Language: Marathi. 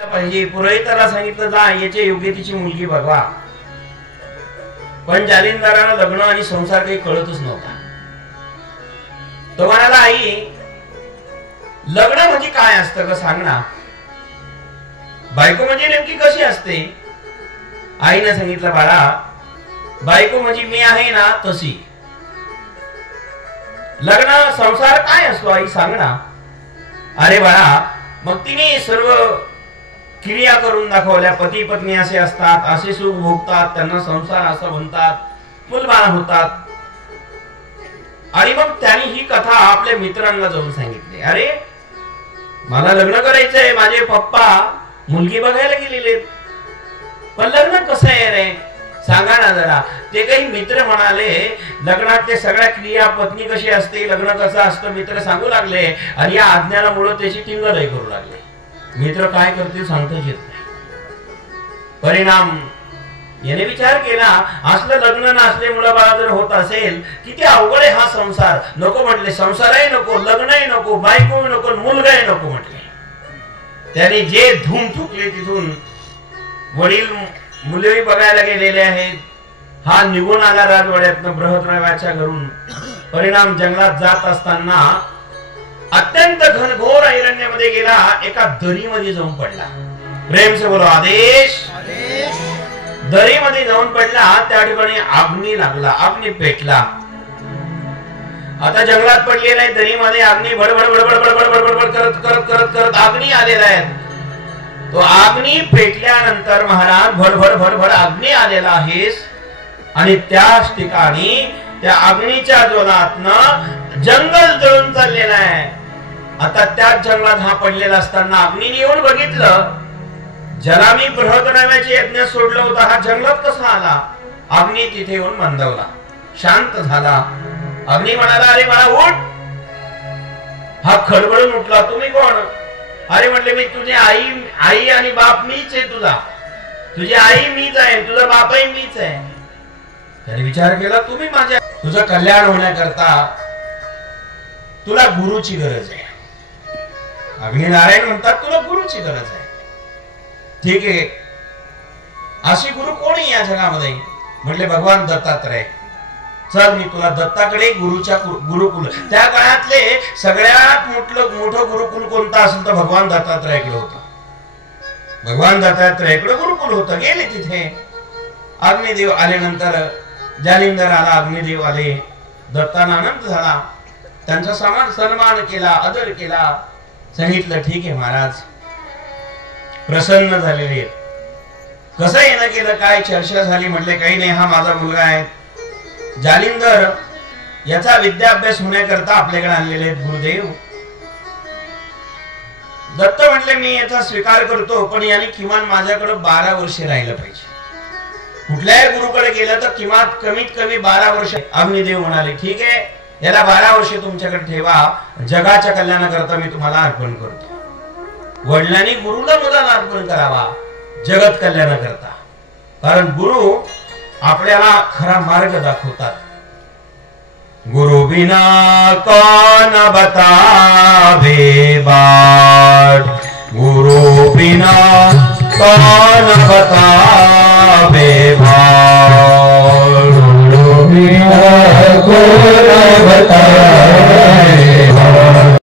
पाहिजे। पुरोहिताला सांगितलं जा याच्या योग्यतेची मुलगी बघवा, पण जालिंदराला लग्न आणि संसार काही कळतच नव्हता। तो म्हणाला आई लग्न म्हणजे काय असतं का सांग ना, बायको म्हणजे नेमकी कशी असते? आईने सांगितलं बाळा बायको म्हणजे मी आहे ना तशी। लग्न संसार काय असतो आई सांग ना। अरे बाळा मग तिने सर्व क्रिया करून दाखवल्या, पती पत्नी असे असतात, असे सुख भोगतात, त्यांना संसार असं म्हणतात, मुलबाळ होतात। आणि मग त्यांनी ही कथा आपल्या मित्रांना जाऊन सांगितली, अरे मला लग्न करायचंय, माझे पप्पा मुलगी बघायला गेलेले, पण लग्न कसं आहे रे सांगा ना जरा। ते काही मित्र म्हणाले लग्नात ते सगळ्या क्रिया, पत्नी कशी असते, लग्न कसं असतं मित्र सांगू लागले, आणि या अज्ञाना मुळे त्याची टिंगलही करू लागले। मित्र काय करतील सांगताच येत नाही। परिणाम याने विचार केला असलं लग्न नसले मुलाबाळा जर होत असेल किती अवघड आहे हा संसार। नको म्हटले, संसारही नको, लग्नही नको, बायकोही नको, मुलगाही नको म्हटले। त्याने जे धूम ठोकले तिथून, वडील मुलगी बघायला गेलेले आहेत, हा निघून आला राजवाड्यातनं बृहद्रव्याच्या घरून। परिणाम जंगलात जात असताना अत्यंत घनघोर अरण्यामध्ये गेला, एका दरीमध्ये जाऊन पडला। प्रेम से बोलो आदेश। दरीमध्ये जाऊन पडला, त्या ठिकाणी अग्नी लागला, अग्नी पेटला। आता जंगलात पडलेला आहे, दरीमध्ये अग्नी भडभड भडभड भडभड भडभड करत करत करत करत अग्नी आलेला आहे। तो अग्नी पेटल्यानंतर महाराज भडभड भडभड अग्नी आलेला आहे, आणि त्याच ठिकाणी त्या अग्नीच्या ज्वलातनं जंगल जळून चाललेलं आहे। आता त्याच जंगलात हा पडलेला असताना अग्नीने येऊन बघितलं, ज्याला मी बृहद्रव्याचे यज्ञ सोडलं होतं हा जंगलात कसा आला? अग्नी तिथे येऊन मंदावला, शांत झाला। अग्नी म्हणाला अरे मला उठ। हा खडबडून उठला, तुम्ही कोण? अरे म्हटले मी तुझी आई आणि बाप मीच आहे तुझा, तुझी आई मीच आहे, तुझा बापही मीच आहे। त्याने विचार केला तुम्ही माझ्या, तुझं कल्याण होण्याकरता तुला गुरुची गरज आहे। अग्निनारायण म्हणतात तुला गुरुची गरज आहे। ठीक आहे, अशी गुरु कोणी या जगामध्ये? म्हटले भगवान दत्तात्रय। चल मी तुला दत्ताकडे गुरुच्या गुरुकुल, त्या काळातले सगळ्यात मोठं गुरुकुल कोणता असेल तर भगवान दत्तात्रयाकडे होतं। भगवान दत्तात्रयाकडे गुरुकुल होतं, गेले तिथे। अग्निदेव आल्यानंतर जालिंदर आला, अग्निदेव आले, दत्ताना आनंद झाला, त्यांचा सन्मान केला, आदर केला। सांगितलं ठीक आहे महाराज, प्रसन्न झालेले। कसं येणं केलं, काय चर्चा झाली? म्हटले काही नाही, हा माझा मुलगा आहे जालिंदर, याचा विद्याभ्यास होण्याकरता आपल्याकडे आणलेले आहेत गुरुदेव। दत्त म्हटले मी याचा स्वीकार करतो, पण याने किमान माझ्याकडे 12 वर्षे राहिलं पाहिजे। कुठल्याही गुरुकडे गेलं तर किमान कमीत कमी 12 वर्ष। अग्निदेव म्हणाले ठीक आहे, याला 12 वर्षे तुमच्याकडे ठेवा, जगाच्या कल्याणाकरता मी तुम्हाला अर्पण करतो। वडिलांनी गुरुला मुलाला अर्पण करावा जगत कल्याणाकरता, कारण गुरु आपल्याला खरा मार्ग दाखवतात। गुरु बिना कौन बतावे बाट, गुरु बिना कौन बतावे बाट, गुरु बिना कौन बतावे